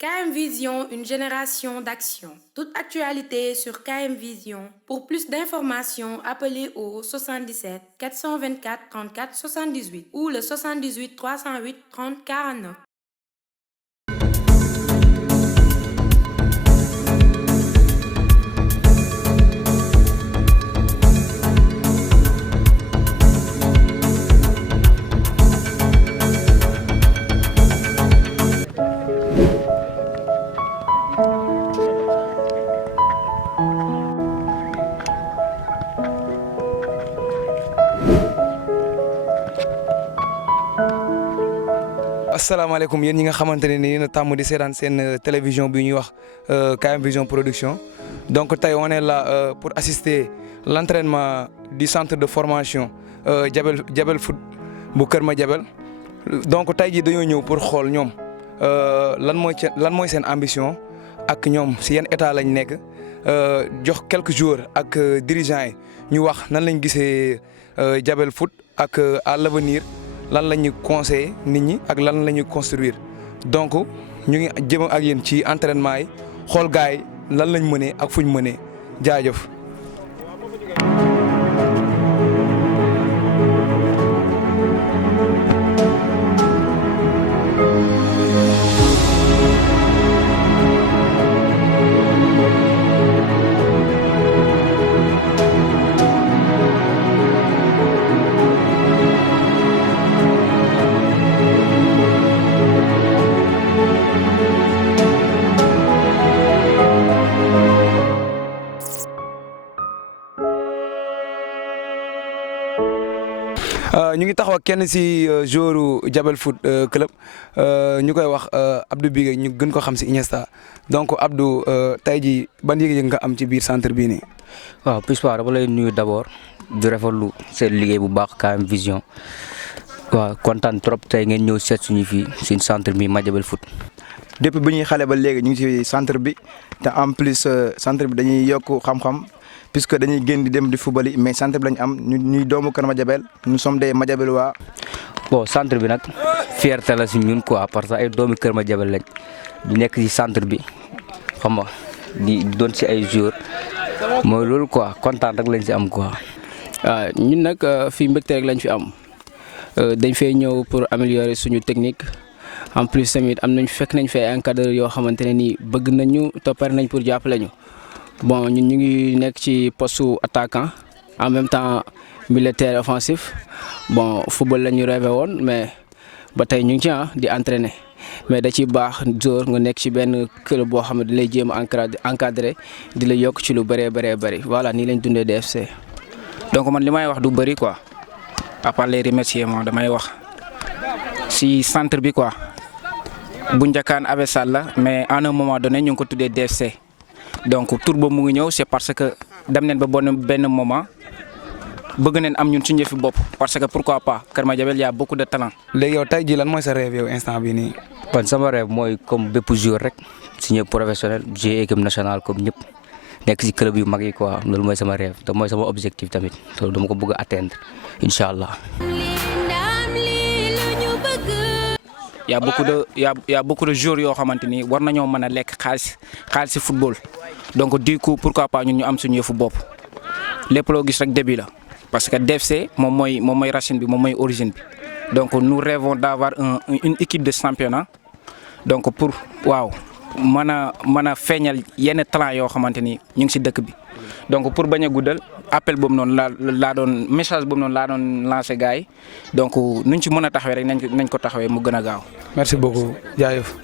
KM Vision, une génération d'action. Toute actualité sur KM Vision. Pour plus d'informations, appelez au 77 424 34 78 ou le 78 308 30 49. asalaamaaleykum yéen ñi nga xamante ne nii yéen a tàmm di seetaan seen télévision bi ñuy wax KM Vision Production donc tey on est là pour assister l'entraînement du centre de formation Jabel Foot bu Kër Madiabel donc tey jii dañoo ñëw pour xool ñoom lan mooy seen ambition ak ñoom si yan état lañ nekk jox quelques joueurs ak dirigeants yi ñu wax nan lañ gisee Jabel Foot ak à l'avenir lan la ñuy conseiller nit ñi ak lan la ñuy construire donc ñu ngi jëm ak yéen ci entraînement yi xool gars yi lan lañ mënee ak fuñ mënee jaajëf. ñu ngi taxaw ak kenn si joueur Jabel Foot club ñu koy wax Abdou Bigué ñu gën ko xam si Iniesta donc Abdou tey jii ban yëg-yëg nga am ci biir centre bii nii. waaw Pispa dama lay nuyu d'abord di rafetlu seen liggéey bu baax KM Vision waaw kontaan trop tey ngeen ñëw seet suñu fii suñu centre bi Madiabel Foot. depuis bu ñuy xale ba léegi ñu ngi ci centre bi te en plus centre bi dañuy yokk xam-xam. puisque dañuy génn di dem di football mais centre bi lañ am ñuy doomu Kër Madiabel nous sommes des Madiabelois. bon centre bi nag fierté la si ñun quoi parce que ay doomu Kër Madiabel lañ di nekk ci centre bi xam nga di doon si ay joueurs mooy loolu quoi kontaan rek lañ si am quoi. waaw ñun nag fii mbégte rek lañ fi am dañ fay ñëw pour améliorer suñu technique en plus tamit fekk nañ fay encadreur yoo xamante ne nii bëgg nañu te pare nañ pour jàppale ñu. bon ñun ñu ngi nekk ci poste attaquant en même temps militaire offensif bon football la ñu rêvé woon mais ba tey ñu ngi ci di entraîner mais da ciy baax jour nga nekk ci benn club boo xam ne da lay jéem a encadré di la yokk ci lu bëree bëri voilà nii lañ dundee DFC. donc man li may wax du bëri quoi à part les remerciements damay wax si centre bi quoi bu njëkkaan Abbé Sall la mais à un moment donné ñu ngi ko tuddee DFC. donc tur boobu mu ngi ñëw c'est parce que dem nañ ba benn moment bëgg nañ am ñun suñu yëfi bopp parce que pourquoi pas Kër Madiabel y a beaucoup de talent. léegi yow tey jii lan mooy sa rêve yow instant bii nii. man sama rêve mooy comme bépp joueur rek signé professionnel jouer équipe nationale comme ñëpp nekk ci club yu mag yi quoi loolu mooy sama rêve te mooy sama objectif tamit loolu dama ko bëgg a atteindre incha allah. y a beaucoup de joueurs yoo xamante ni war nañoo mën a lekk xaalis ci football donc du coup pourquoi pas ñun ñu am suñu yëfu bopp lépp loo gis rek début la parce que DFC moom mooy racine bi moom mooy origine bi donc nous rêvons d'avoir une équipe de championnat donc pour waaw mën a feeñal yenn talent yoo xamante ni ñu ngi ci dëkk bi donc pour bañ a guddal appel boobu noonu laa doon message boobu noonu laa doon lancé gars yi donc nuñ ci mën a taxawee rek nañ ko taxawee mu gën a gaaw. merci beaucoup jaajëf.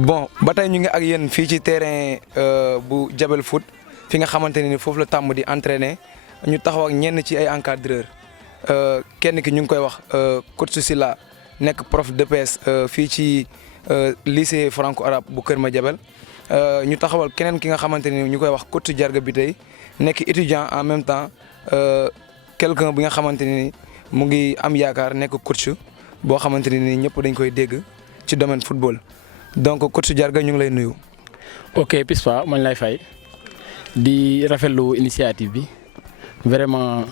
bon ba tey ñu ngi ak yéen fii ci terrain bu Jabel Foot fi nga xamante ne ni foofu la tàmm di entraîner ñu taxaw ak ñenn ci ay encadreur kenn ki ñu ngi koy wax coach Sylla nekk prof d'EPS fii ci lycée franco-arabe bu Kër Madiabel ñu taxawal keneen ki nga xamante ni ñu koy wax coach Diarga bi tey nekk étudiant en même temps quelqu'un bi nga xamante ni mu ngi am yaakaar nekk coach boo xamante ni ñëpp dañ koy dégg ci domaine football donc coach Diarga ñu ngi lay nuyu. ok Pispa man lay fay di rafetlu initiative bi vraiment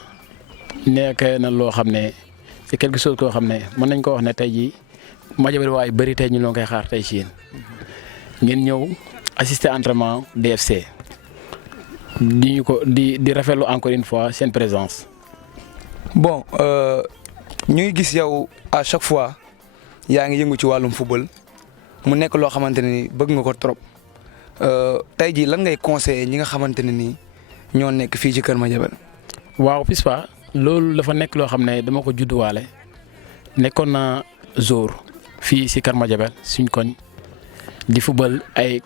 nekk na loo xam ne c'est quelque chose koo xam ne mën nañ ko wax ne tey jii Madiabel waaye bëri tey ñu noo koy xaar tey ci yéen ngeen ñëw assister entraînement DFC di rafetlu encore une fois seen présence. bon ñu ngi gis yow à chaque fois yaa ngi yëngu ci wàllum football mu nekk loo xamante ne ni bëgg nga ko trop tey jii lan ngay conseiller ñi nga xamante ne ni ñoo nekk fii ci Kër Madiabel. waaw Pispa loolu dafa nekk loo xam ne dama ko judduwaale nekkoon na jour fii ci Kër Madiabel suñ koñ di football ay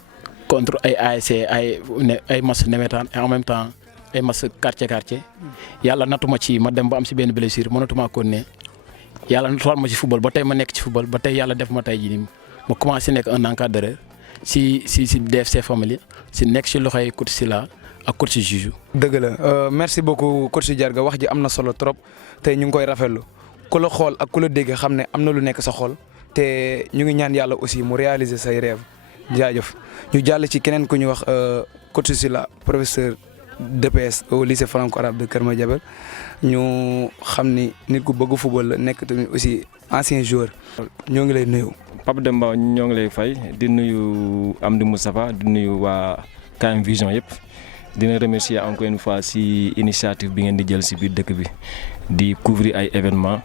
contre ay ASC ay match nawetaan et en même temps ay match quartier yàlla natuma ci ma dem ba am ci benn blessure mënatuma ko ne yàlla natuwaat ma ci football ba tey ma nekk ci football ba tey yàlla def ma tey jii nii ma commencé nekk un encadreur ci DFC Family ci nekk ci loxoy coach Sylla ak coach Juju. dëgg la merci beaucoup coach Diarga wax ji am na solo trop tey ñu ngi koy rafetlu ku la xool ak ku la dégg xam ne am na lu nekk sa xol te ñu ngi ñaan yàlla aussi mu réaliser say rêve jaajëf ñu jàll ci keneen ku ñu wax coach Sylla professeur d'EPS au lycée franco-arabe de Kër Madiabel ñu xam ni nit ku bëgg football la nekk tamit aussi ancien joueur. ñoo ngi lay nuyu. Pape Demba ñoo ngi lay fay di nuyu Amdi Moustapha di nuyu waa KM Vision yëpp dina remercier encore une fois si initiative bi ngeen di jël si biir dëkk bi di couvrir ay événements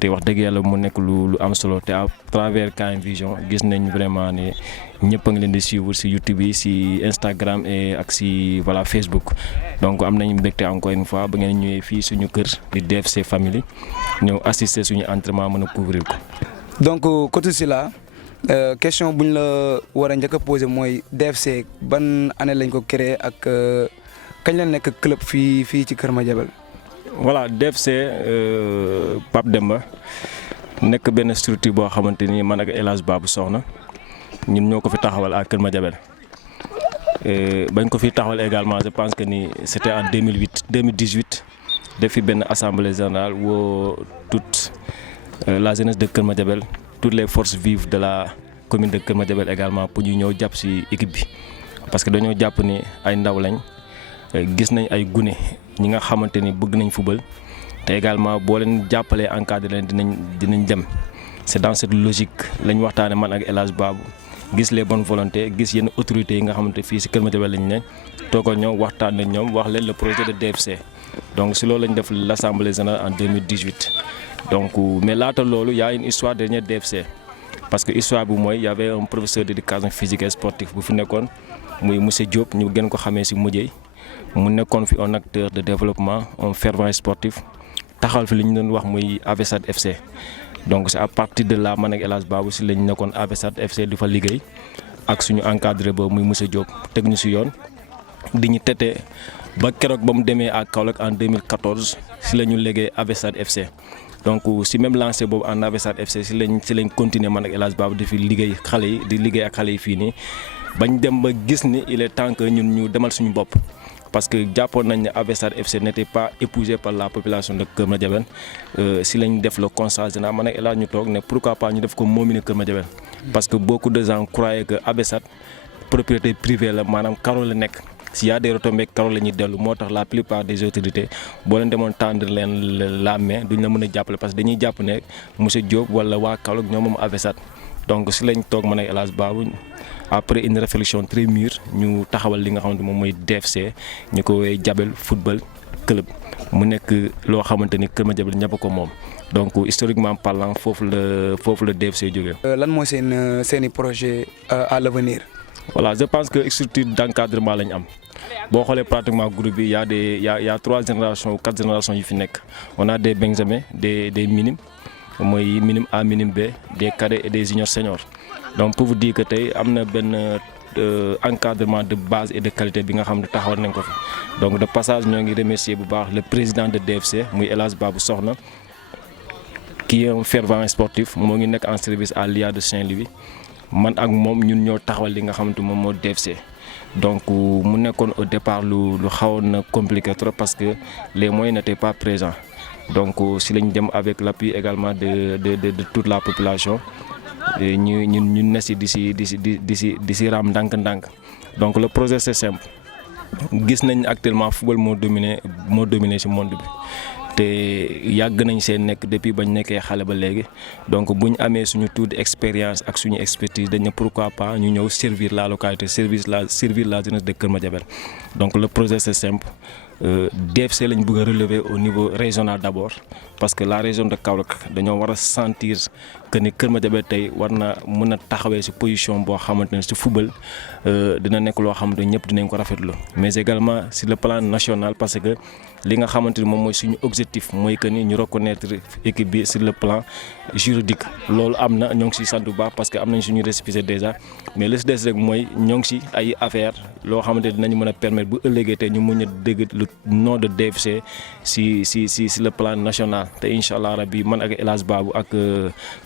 te wax dëgg yàlla mu nekk lu am solo te à travers KM Vision gis nañ vraiment ne ñëpp a ngi leen di suivre si YouTube yi si Instagram et ak si voilà Facebook donc am nañu mbégte encore une fois ba ngeen ñëwee fii suñu kër di DFC Family ñëw assister suñu entraînement mën a couvrir ko. donc coach Sylla question bu ñu la war a njëkk a poser mooy DFC ban année lañ ko créé ak kañ la nekk club fii ci Kër Madiabel. voilà DFC Pape Demba nekk benn structure boo xamante ni man ak El Hadj Babou Soxna ñun ñoo ko fi taxawal à Kër Madiabel bañ ko fi taxawal également je pense que ni c'était en 2018 def fi benn assemblée générale woo toute la jeunesse de Kër Madiabel toutes les forces vives de la commune de Kër Madiabel également pour ñu ñëw jàpp ci équipe bi parce que dañoo jàpp ni ay ndaw lañ gis nañ ay gune ñi nga xamante ni bëgg nañ football te également boo leen jàppalee encadré leen dinañ dem c'est dans cette logique lañ waxtaane man ak El Hadj Babou gis les bonnes volontés gis yenn autorités yi nga xamante fii ci Kër Madiabel lañ ne toog ak ñoom waxtaan nañ ñoom wax leen le projet de DFC donc ci loolu lañ def l'assemblée générale en 2018 donc mais laata loolu y a une histoire derrière DFC parce que histoire bi mooy y avait un professeur d'éducation physique et sportive bu fi nekkoon muy monsieur Diop ñu gën ko xamee ci Modiey mu nekkoon fi un acteur de développement un fervent sportif taxawal fi li ñu doon wax muy AVSAD FC donc c'est à partir de là man ak El Hadj Babou ci lañ nekkoon AVSAD FC di fa liggéey ak suñu encadré ba muy monsieur Diop teg ñu ci yoon di ñu tete ba keroog ba mu demee à Kaolack en 2014 ci la ñu liggéey AVSAD FC donc ci même lancé boobu en AVSAD FC ci lañ continuer man ak El Hadj Babou di fi liggéey xale yi di liggéey ak xale yi fii nii bañ dem ba gis ni il est temps que ñun ñu demal suñu bopp. parce que jàppoon nañ ne AVSAD FC n'était pas épousé par la population de Kër Madiabel si lañ def le constat général man ak El Hadj ñu toog ne pourquoi pas ñu def ko moomine Kër Madiabel parce que beaucoup de gens croyaient que AVSAD propriété privée la maanaam karo la nekk s'il y a des retombées karo la ñuy dellu moo tax la plupart des autorités boo leen demoon tendre leen la main duñ la mën a jàppale parce que dañuy jàpp ne monsieur Diop wala waa Kaolack ñoo moom AVSAD donc si lañ toog man ak El Hadj Babou après une réflexion très mûre ñu taxawal li nga xamante moom mooy DFC ñu ko woowee Jabel football club mu nekk loo xamante ni Kër Madiabel ñëpp ko moom donc historiquement parlant foofu la DFC jógee. lan mooy seeni projet à l'avenir. voilà je pense que structure d'encadrement lañ am boo xoolee pratiquement groupe bi y a 3 générations ou 4 générations yu fi nekk on a des benjamins des minimes mooy minime A minime B des cadets et des juniors seniors donc pour vous dire que tey am na benn encadrement de base et de qualité bi nga xam ne taxawal nañ ko fi donc de passage ñoo ngi remercier bu baax le président de DFC muy El Hadj Babou Sokhna qui est un fervent sportif moo ngi nekk en service à l'IA de Saint-Louis man ak moom ñun ñoo taxawal li nga xamante moom moo DFC donc mu nekkoon au départ lu xawoon na compliqué trop parce que les moyens n'étaient pas présents donc si lañ dem avec l'appui également de toute la population ñu ne si di si raam ndànk-ndànk donc le projet c'est simple gis nañ actuellement football moo dominé ci monde bi te yàgg nañ seen nekk depuis bañ nekkee xale ba léegi donc bu ñu amee suñu tour d'expérience ak suñu expertise dañ ne pourquoi pas ñu ñëw servir la localité servir la jeunesse de Kër Madiabel donc le projet c'est simple. DFC lañ bëgg a relever au niveau régional d'abord parce que la région de Kaolack dañoo war a sentir que ni Kër Madiabel tey war na mën a taxawee ci position boo xamante ne ci football dina nekk loo xamante ne ñëpp dinañ ko rafetlu mais également sur le plan national parce que li nga xamante ni moom mooy suñu objectif mooy que ni ñu reconnaître équipe bi sur le plan juridique loolu am na ñoo ngi ci sant bu baax parce que am nañ suñu récépissé déjà mais li ci des rek mooy ñoo ngi ci ay affaire loo xamante ne dinañ mën a permettre bu ëllëgee tey ñu mën a dégg le nom de DFC si le plan national te incha allah rabbi man ak El Hadj Babou ak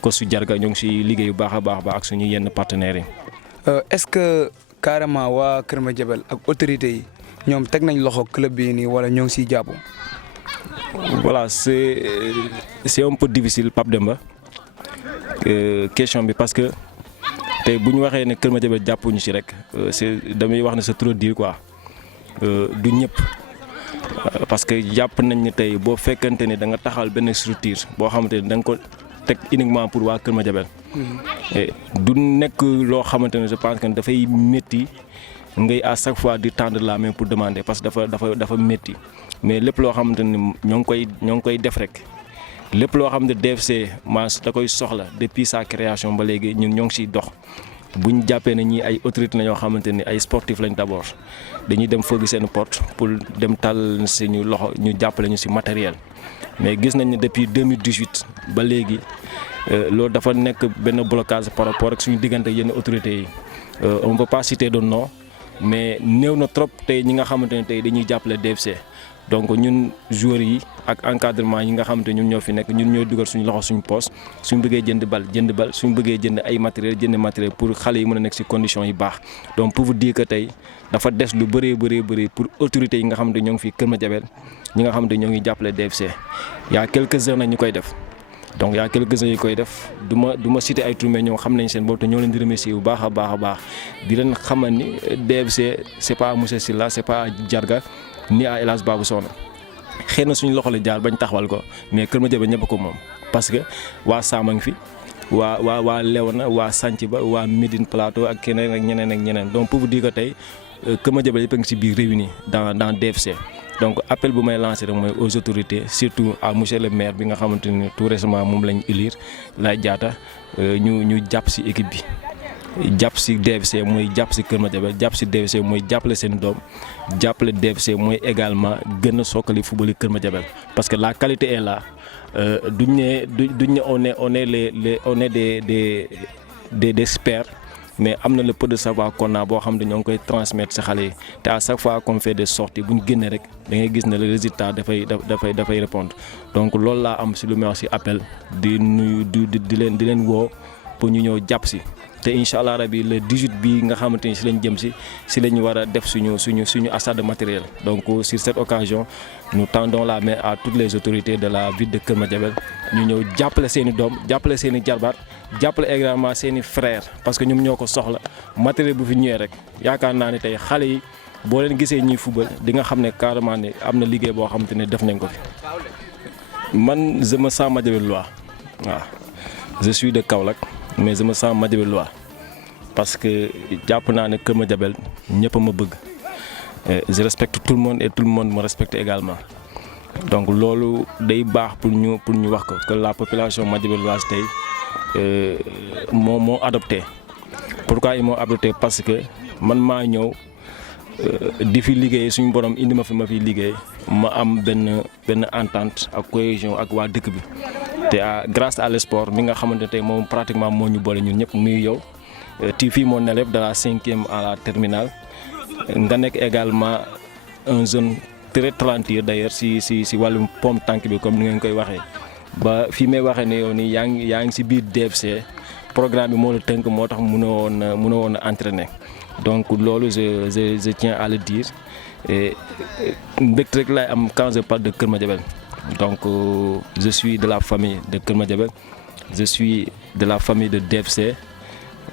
Kosu Jarga ñoo ngi ci liggéey bu baax a baax ak suñu yenn partenaires yi. Est-ce que carrément waa Kër Madiabel ak autorités yi ñoom teg nañ loxo club bii nii wala ñoo ngi siy jàpp. Voilà c'est un peu difficile Pape Demba question bi parce que tey bu ñu waxee ne Kër Madiabel jàppuñu ci rek damay wax ne c'est trop dire quoi du ñëpp parce que jàpp nañ ne tey boo fekkante ne da nga taxawal benn structure boo xamante ne da nga ko teg uniquement pour waa Kër Madiabel du nekk loo xamante ne je pense que dafay métti. ngay à chaque fois di tendre la main pour demander parce que dafa métti mais lépp loo xamante ni ñoo ngi koy def rek lépp loo xam ne DFC maas da koy soxla depuis sa création ba léegi ñun ñoo ngi siy dox bu ñu jàppee ne ñii ay autorités la ñoo xamante ni ay sportifs lañ d'abord dañuy dem fëgg seen porte pour dem tàll suñu loxo ñu jàppale ñu si matériel mais gis nañ ne depuis 2018 ba léegi loolu dafa nekk benn blocage par rapport ak suñu diggante yenn autorités yi on ne peut pas citer de nom. mais néew na trop tey ñi nga xamante ne tey dañuy jàppale DFC donc ñun joueurs yi ak encadrement yi nga xamante ñun ñoo fi nekk ñun ñooy dugal suñu loxo suñu poche suñu bëggee jënd bal suñu bëggee jënd ay matériel pour xale yi mën a nekk ci conditions yi baax donc pour vous dire que tey dafa des lu bëree pour autorités yi nga xamante ñoo ngi fi Kër Madiabel ñi nga xamante ñoo ngi jàppale DFC y a quelques heures nag ñu koy def. donc y a quelques années yu koy def du ma citer ay tur mais ñoom xam nañ seen bopp te ñoo leen di remercier bu baax a baax di leen xamal ni DFC c'est pas monsieur Sylla c'est pas Jarga ni à El Hadj Babou Sokhna xëy na suñu loxo la jaar bañ taxawal ko mais Kër Madiabel ñëpp ko moom parce que waa Sama ngi fi waa Léona waa Santhiaba waa Médine Plateau ak keneen ak ñeneen donc pour vous dire que tey Kër Madiabel yëpp a ngi ci biir réuni dans DFC. donc appel bu may lancer rek mooy aux autorités surtout à monsieur le maire bi nga xamante ni tout récemment moom lañ élire Laye Diatta ñu jàpp ci équipe bi jàpp ci DFC mooy jàpp ci Kër Madiabel jàpp ci DFC mooy jàppale seen doom jàppale DFC mooy également gën a sokkali football Kër Madiabel parce que la qualité est là duñ ne on est des experts. mais am na le peu de savoir qu'on a boo xam ne ñoo ngi koy transmettre ci xale yi te à chaque fois qu'on fait des sorties bu ñu génnee rek da ngay gis ne le résultat dafay répondre donc loolu laa am ci lu may wax ci appel di nuyu di leen woo pour ñu ñëw jàpp ci te incha allah rabi le 18 bi nga xamante ni ci lañ jëm ci lañ war a def suñu achat de matériel donc sur cette occasion nous tendons la main à toutes les autorités de la ville de Kër Madiabel ñu ñëw jàppale seeni doom jàppale seeni jarbaat jàppale également seeni frères parce que ñoom ñoo ko soxla matériel bu fi ñëwee rek yaakaar naa ne tey xale yi boo leen gisee ñuy football di nga xam ne carrément ne am na liggéey boo xamante ne def nañ ko fi man je me sens Madiabelois waaw je suis de Kaolack mais je me sens Madiabelois parce que jàpp naa ne Kër Madiabel ñëpp a ma bëgg je respecte tout le monde et tout le monde me respecte également donc loolu day baax pour ñu wax ko que la population madiabeloise tey moo adopté pourquoi ils m'ont adopté parce que man maa ñëw di fi liggéey suñu borom indi ma fi liggéey ma am benn entente ak cohésion ak waa dëkk bi te grâce à le sport mi nga xamante ne tey moom pratiquement moo ñu boole ñun ñëpp muy yow tu fii mon élève de la 5e à la terminale nga nekk également un jeune très talentueux d'ailleurs si wàllum pom tànk bi comme ni ngeen koy waxee ba fii may waxee ne yow nii yaa ngi si biir DFC programme bi moo la tënk moo tax mënoo woon a entraîner donc loolu je tiens à le dire et mbégte rek laay am quand je parle de Kër Madiabel donc je suis de la famille de Kër Madiabel je suis de la famille de DFC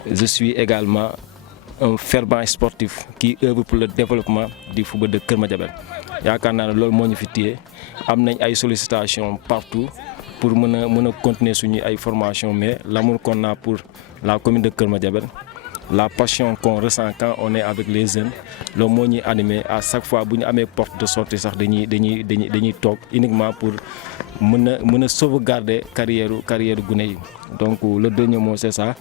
je suis également un fervent sportif qui œuvre pour le développement du football de Kër Madiabel yaakaar naa ne loolu moo ñu fi téye am nañ ay sollicitations partout pour mën a continuer suñu ay formation mais l'amour qu'on a pour la commune de Kër Madiabel la passion qu'on ressent quand on est avec les jeunes loolu moo ñuy animé à chaque fois bu ñu amee porte de sortie sax dañuy toog uniquement pour mën a sauvegarder carrière gune yi donc le dernier mot c'est ça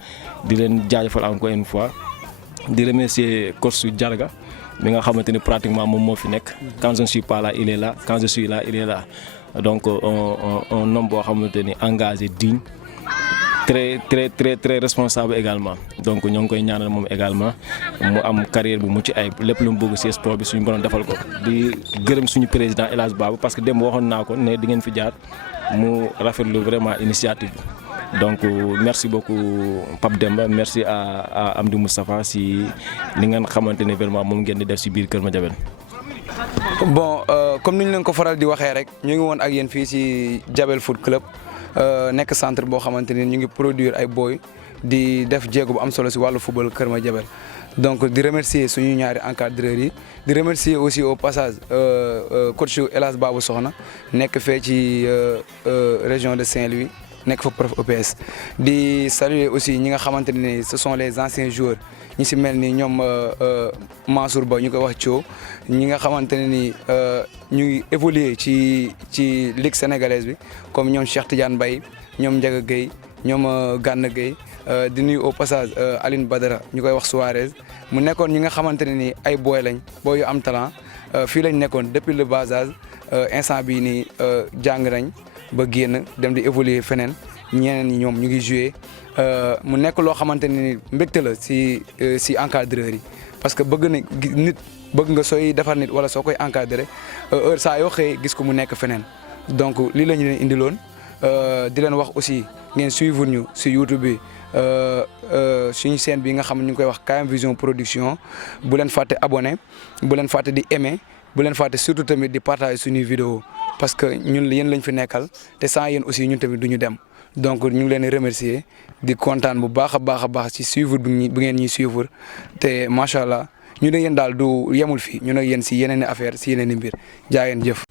di leen jaajëfal encore une fois di remercier coach Diarga mi nga xamante ni pratiquement moom moo fi nekk quand je ne suis pas là il est là quand je suis là il est là donc un homme boo xamante ni engagé digne très responsable également donc ñoo ngi koy ñaanal moom également mu am carrière bu mucc ayib lépp lu mu bëgg ci sport bi suñu borom defal ko di gërëm suñu président El Hadj Babou parce que démb waxoon naa ko ne di ngeen fi jaar mu rafetlu vraiment initiative bi donc merci beaucoup Pape Demba merci à Amdi Moustapha si li ngeen xamante ne vraiment moom ngeen di def ci biir Kër Madiabel. Bon comme ni ñu leen ko faral di waxee rek ñu ngi woon ak yéen fii ci Diabel Foot Club nekk centre boo xamante ni ñu ngi produire ay boy di def jéego bu am solo ci wàllu football Kër Madiabel donc di remercier suñu ñaari encadreurs yi di remercier aussi au passage coach El Hadj Babou Soxna nekk fee ci région de Saint-Louis nekk fa prof EPS di saluer aussi ñi nga xamante ne ce sont les anciens joueurs ñi ci mel ni ñoom Mansour Ba ñu koy wax Thio ñi nga xamante ne ni ñu ngi évoluer ci ligue sénégalaise bi comme ñoom Cheikh Tidiane Mbaye ñoom Ndiaga Gueye ñoom Gana Gueye di nuyu au passage Aline Badara ñu koy wax Suarez mu nekkoon ñi nga xamante ne ni ay boy lañ boy yu am talent fii lañ nekkoon depuis le bas âge instant bii nii jàng nañ ba génn dem di évoluer feneen ñeneen ñi ñoom ñu ngi jouer mu nekk loo xamante ne ni mbégte la ci encadreurs yi parce que bëgg na nit bëgg nga sooy defar nit wala soo koy encadrer heure saa yoo xëyee gis ko mu nekk feneen donc lii la ñu leen indiloon di leen wax aussi ngeen suivre ñu ci YouTube bi suñu chaîne bi nga xam ne ñu ngi koy wax KM Vision Production bu leen fàtte abonné bu leen fàtte di aimer bu leen fàtte surtout tamit di partager suñuy vidéo parce que ñun yéen lañ fi nekkal te sans yéen aussi ñun tamit du ñu dem donc ñu ngi leen di remercier di kontaan bu baax a baax ci suivre bu ngeen ñuy suivre te macha allah ñu ne yéen daal du yemul fii ñu ne yéen ci yeneen i affaire ci yeneen i mbir jaa ngeen jëf.